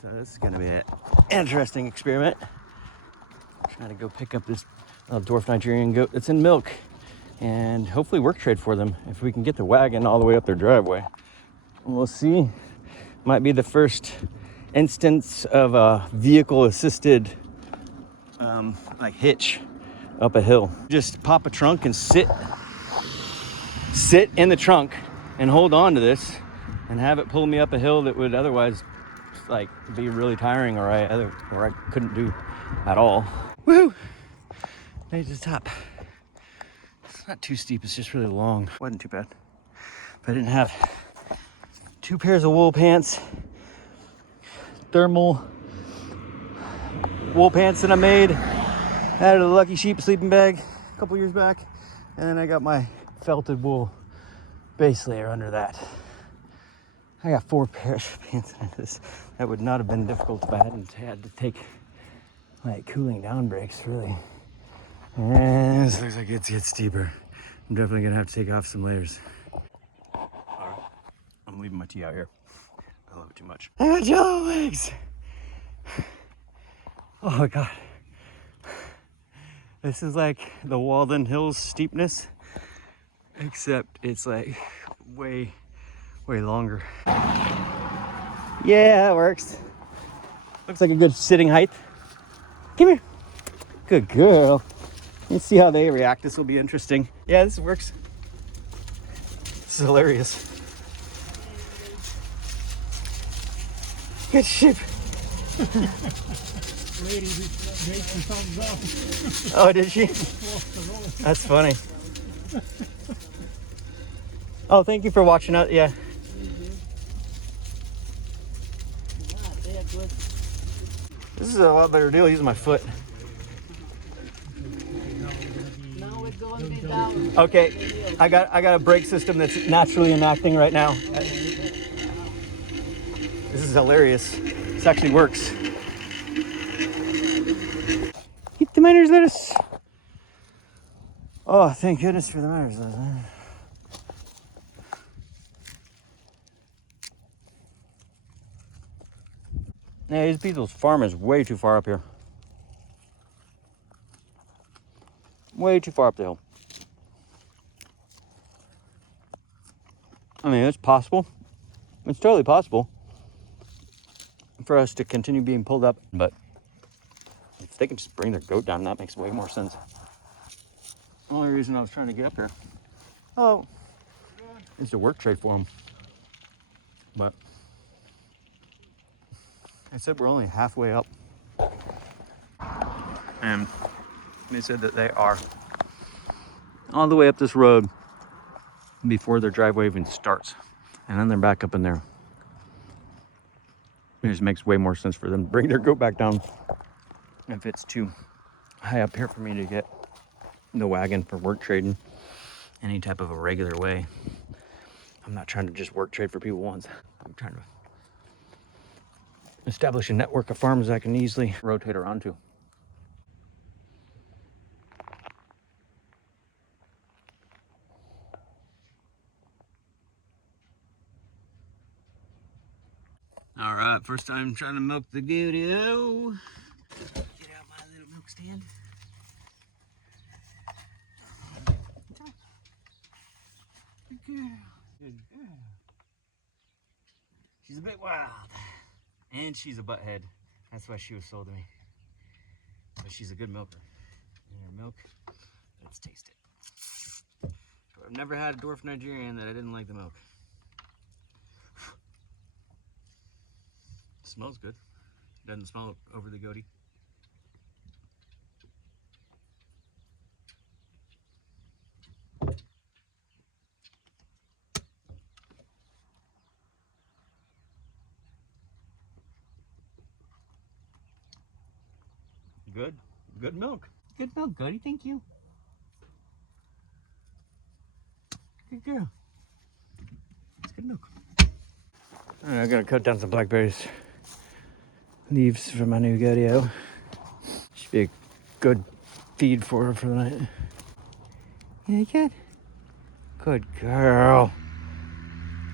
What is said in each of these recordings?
So this is gonna be an interesting experiment. I'm trying to go pick up this dwarf Nigerian goat that's in milk and hopefully work trade for them if we can get the wagon all the way up their driveway. We'll see. Might be the first instance of a vehicle assisted like hitch up a hill. Just pop a trunk and sit in the trunk and hold on to this and have it pull me up a hill that would otherwise like be really tiring or I couldn't do at all. Woo! Made it to the top. It's not too steep, it's just really long. Wasn't too bad. If I didn't have 2 pairs of wool pants, thermal wool pants that I made, added a Lucky Sheep sleeping bag a couple years back, and then I got my felted wool base layer under that. I got 4 pairs of pants under this. That would not have been difficult if I hadn't had to take like cooling down breaks, really. And this looks like it gets steeper. I'm definitely gonna have to take off some layers. All right, I'm leaving my tee out here. I love it too much. I got yellow legs. Oh my God. This is like the Walden Hills steepness, except it's like way longer. Yeah, that works. Looks like a good sitting height. Come here. Good girl. Let's see how they react. This will be interesting. Yeah, this works. This is hilarious. Good sheep. Lady gave some thumbs up. Oh, did she? That's funny. Oh, thank you for watching out. Yeah. This is a lot better deal using my foot. Okay, I got a brake system that's naturally enacting right now. This is hilarious. This actually works. Keep the miners lettuce. Oh, thank goodness for the miners lettuce. Yeah, these people's farm is way too far up here. Way too far up the hill. I mean, it's possible. It's totally possible for us to continue being pulled up, but if they can just bring their goat down, that makes way more sense. The only reason I was trying to get up here, is to work trade for them. But I said we're only halfway up. And they said that they are all the way up this road before their driveway even starts. And then they're back up in there. It just makes way more sense for them to bring their goat back down if it's too high up here for me to get the wagon for work trading any type of a regular way. I'm not trying to just work trade for people once. I'm trying to establish a network of farms I can easily rotate around to. All right, first time trying to milk the goodie-o. Get out my little milk stand. Good girl. Good girl. She's a bit wild. And she's a butthead. That's why she was sold to me. But she's a good milker. And her milk, let's taste it. I've never had a Dwarf Nigerian that I didn't like the milk. Smells good. Doesn't smell overly goaty. Good milk. Good milk, goaty. Thank you. Good girl. It's good milk. All right, I'm gonna cut down some blackberries. Leaves for my new goatee-o. Should be a good feed for her for the night. Yeah, good. Good girl.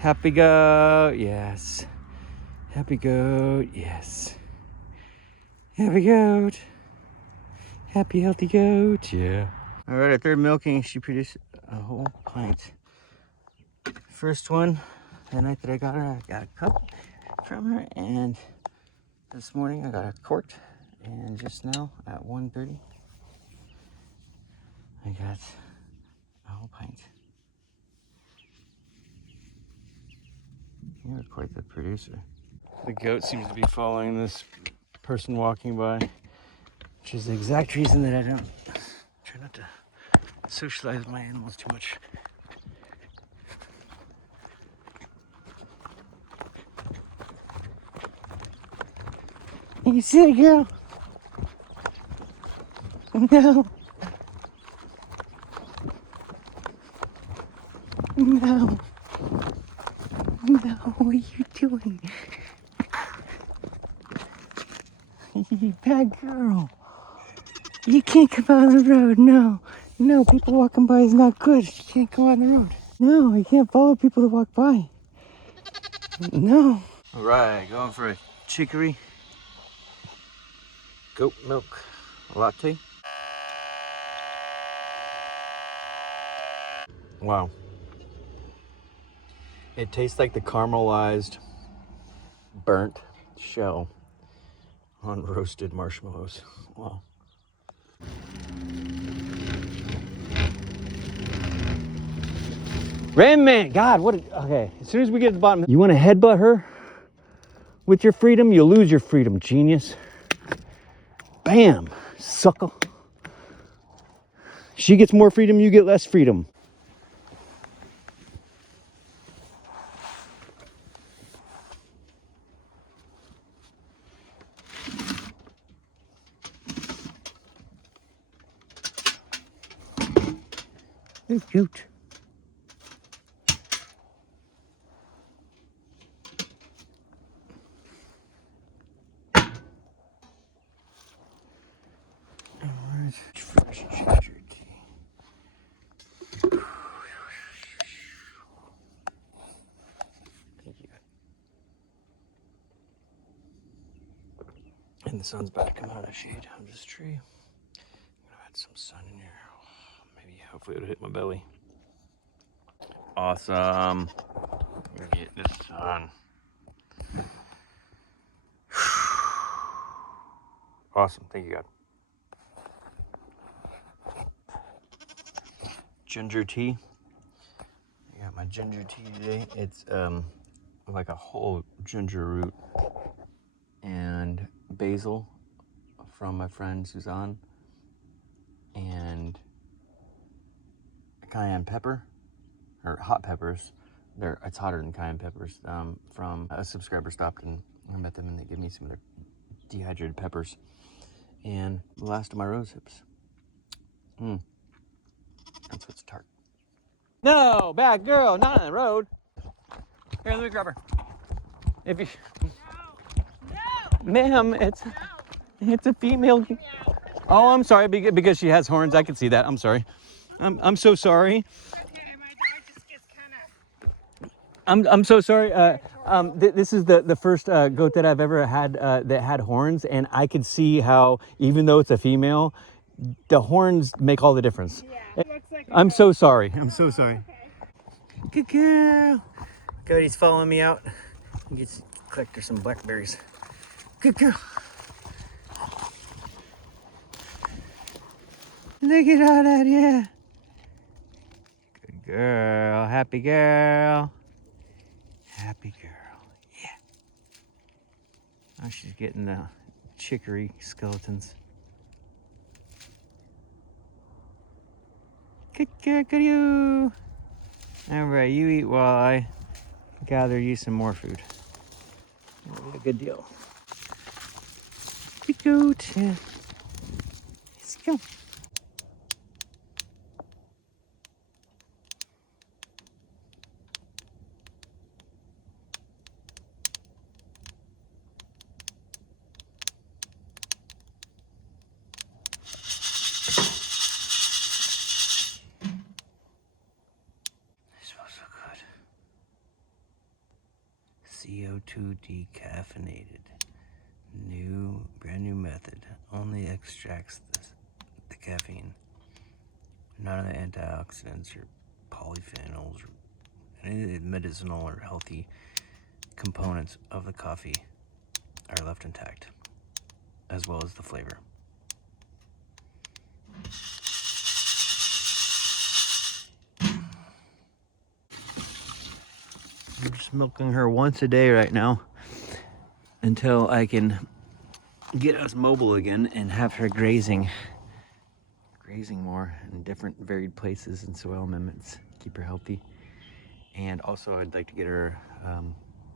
Happy goat. Yes. Happy goat, yes. Happy goat. Happy, healthy goat, yeah. All right, our third milking, she produced a whole pint. First one, the night that I got her, I got a cup from her, and this morning I got a quart, and just now at 1:30, I got a whole pint. You're quite the producer. The goat seems to be following this person walking by, which is the exact reason that I don't try not to socialize with my animals too much. You silly girl. No. No. No, what are you doing? You bad girl. You can't come out on the road, no. No, people walking by is not good. You can't go on the road. No, you can't follow people that walk by. No. All right, going for a chicory goat milk latte. Wow. It tastes like the caramelized, burnt shell on roasted marshmallows. Wow. Rain Man, God, what? Okay, as soon as we get to the bottom, you want to headbutt her with your freedom, you'll lose your freedom, genius. Bam, sucker. She gets more freedom, you get less freedom. They're cute. Alright, fresh ginger tea. Thank you. And the sun's about to come out of the shade of this tree. I'm gonna add some sun in here. Maybe, hopefully it'll hit my belly. Awesome. Get this sun. Awesome, thank you, God. Ginger tea. I got my ginger tea today. It's like a whole ginger root and basil from my friend Suzanne, and cayenne pepper, or hot peppers. It's hotter than cayenne peppers. From a subscriber stopped and I met them, and they gave me some of their dehydrated peppers. And the last of my rose hips. That's what's tart. No, bad girl, not on the road. Here, let me grab her. If you, no, ma'am, it's a female. Oh, I'm sorry, because she has horns. I can see that. I'm sorry. I'm so sorry. Okay, my dog just gets kind of. I'm so sorry. This is the first goat that I've ever had that had horns, and I could see how, even though it's a female, the horns make all the difference. Yeah, it looks like I'm so sorry. I'm so sorry. Okay. Good girl. Cody's following me out. He gets collect her some blackberries. Good girl. Look at all that, yeah. Good girl. Happy girl. Happy girl. Yeah. Now she's getting the chicory skeletons. Good girl, good you. All right, you eat while I gather you some more food. That'll be a good deal. Good goat. Yeah. Let's go. It smells so good. CO2 to decaffeinated. Brand new method. Only extracts the caffeine. None of the antioxidants or polyphenols or any medicinal or healthy components of the coffee are left intact, as well as the flavor. I'm just milking her once a day right now until I can get us mobile again and have her grazing more in different varied places and soil amendments, keep her healthy. And also I'd like to get her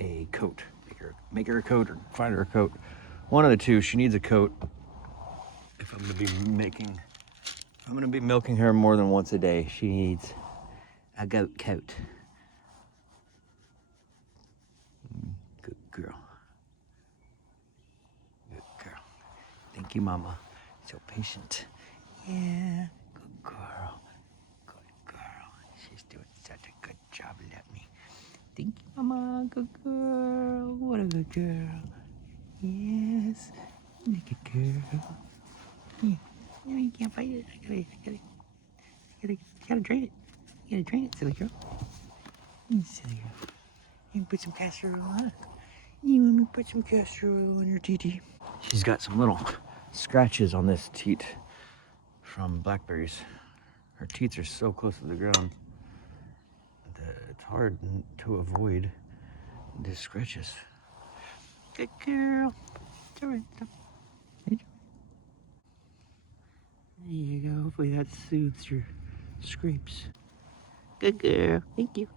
a coat, make her a coat or find her a coat. One of the two. She needs a coat if I'm gonna be milking her more than once a day. She needs a goat coat. Good girl. Good girl. Thank you, Mama. So patient. Yeah, good girl. Good girl. She's doing such a good job. Let me. Thank you, Mama. Good girl. What a good girl. Yes. Look at girl. Yeah. No, you can't fight it. I gotta drain it. You gotta drain it, silly girl. You silly girl. You can put some castor oil on it. You want me to put some castor oil on your TT? She's got some little scratches on this teat from blackberries. Her teats are so close to the ground that it's hard to avoid the scratches. Good girl. It's all right. There you go. Hopefully that soothes your scrapes. Good girl. Thank you.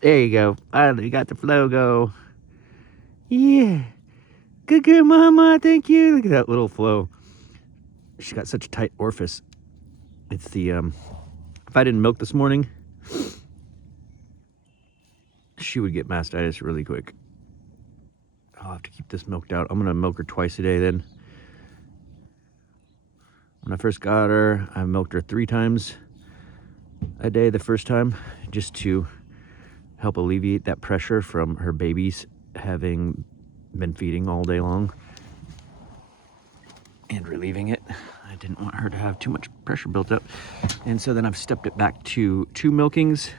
There you go. Finally got the flow go. Yeah. Good girl, Mama. Thank you. Look at that little flow. She's got such a tight orifice. It's the, if I didn't milk this morning, she would get mastitis really quick. I'll have to keep this milked out. I'm going to milk her twice a day then. When I first got her, I milked her 3 times a day the first time, just to help alleviate that pressure from her babies having been feeding all day long and relieving it. I didn't want her to have too much pressure built up. And so then I've stepped it back to 2 milkings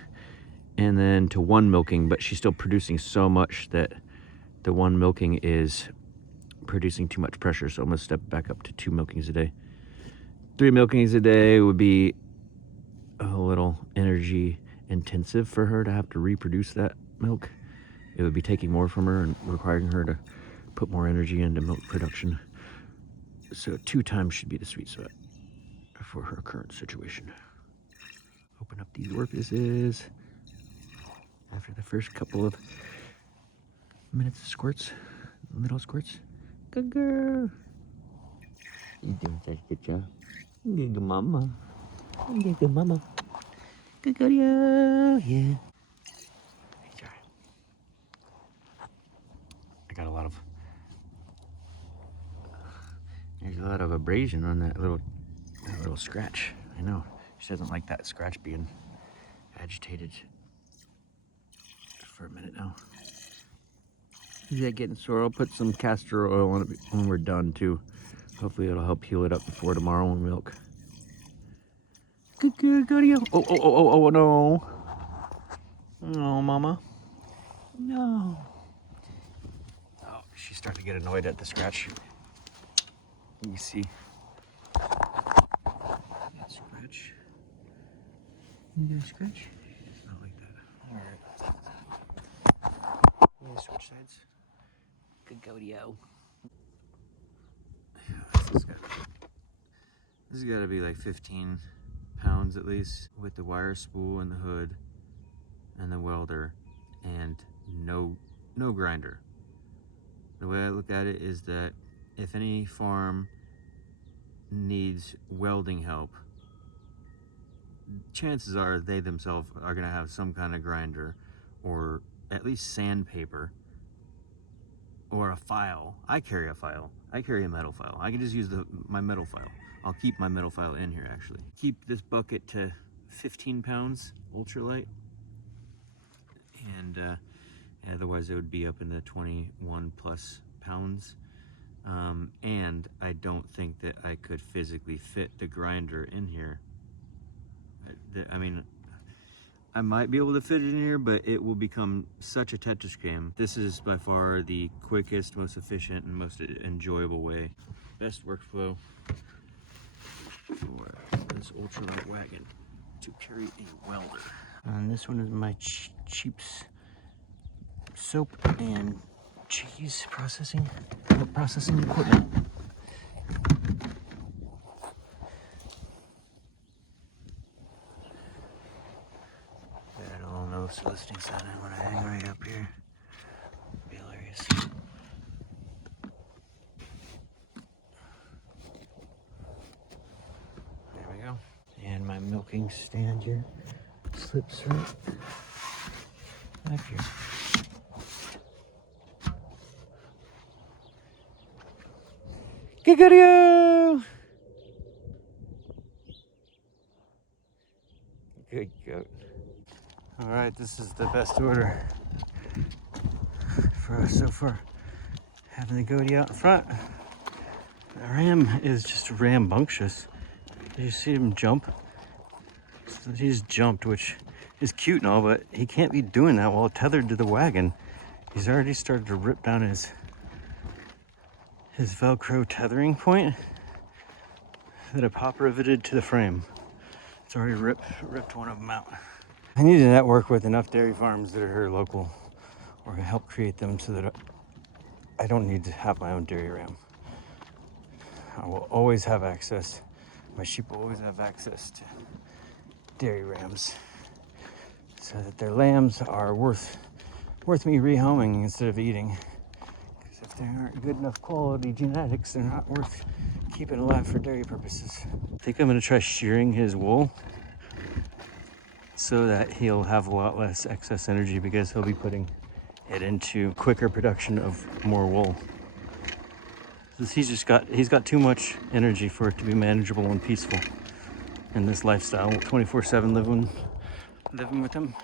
and then to 1 milking, but she's still producing so much that the 1 milking is producing too much pressure. So I'm gonna step back up to 2 milkings a day. 3 milkings a day would be a little energy intensive for her to have to reproduce that milk. It would be taking more from her and requiring her to put more energy into milk production. So 2 times should be the sweet spot for her current situation. Open up these orifices after the first couple of minutes of squirts, little squirts. Good girl. You're doing such a good job. Good mama. Good mama. Good girl, yeah. I got there's a lot of abrasion on that little scratch. I know. She doesn't like that scratch being agitated for a minute now. Is that getting sore? I'll put some castor oil on it when we're done too. Hopefully it'll help heal it up before tomorrow when we milk. Good girl, go to you. Oh, no. No, Mama. No. Oh, she's starting to get annoyed at the scratch. You see that scratch? You get a scratch? It's not like that. Alright. Yeah, switch sides. Good go-yo. This has got to be like 15 pounds at least, with the wire spool and the hood and the welder and no grinder. The way I look at it is that if any farm needs welding help, chances are they themselves are going to have some kind of grinder or at least sandpaper or a file. I carry a file. I carry a metal file. I can just use my metal file. I'll keep my metal file in here actually. Keep this bucket to 15 pounds ultralight, and otherwise it would be up in the 21 plus pounds. And I don't think that I could physically fit the grinder in here. I mean, I might be able to fit it in here, but it will become such a tetrascam. This is by far the quickest, most efficient, and most enjoyable way. Best workflow for this ultralight wagon to carry a welder. And this one is my cheap's soap and cheese processing equipment. Got a little no soliciting sign when I hang right up here. Be hilarious. There we go. And my milking stand here slips right up here. Good Good goat. All right, this is the best order for us so far. Having the goatee out in front. The ram is just rambunctious. Did you see him jump? He's jumped, which is cute and all, but he can't be doing that while tethered to the wagon. He's already started to rip down his Velcro tethering point that I pop riveted to the frame. It's already ripped one of them out. I need to network with enough dairy farms that are here local, or help create them so that I don't need to have my own dairy ram. I will always have access. My sheep will always have access to dairy rams, so that their lambs are worth me rehoming instead of eating. Because if they aren't good enough quality genetics, they're not worth keeping alive for dairy purposes. I think I'm going to try shearing his wool so that he'll have a lot less excess energy, because he'll be putting it into quicker production of more wool. He's got too much energy for it to be manageable and peaceful in this lifestyle, 24/7 living with him.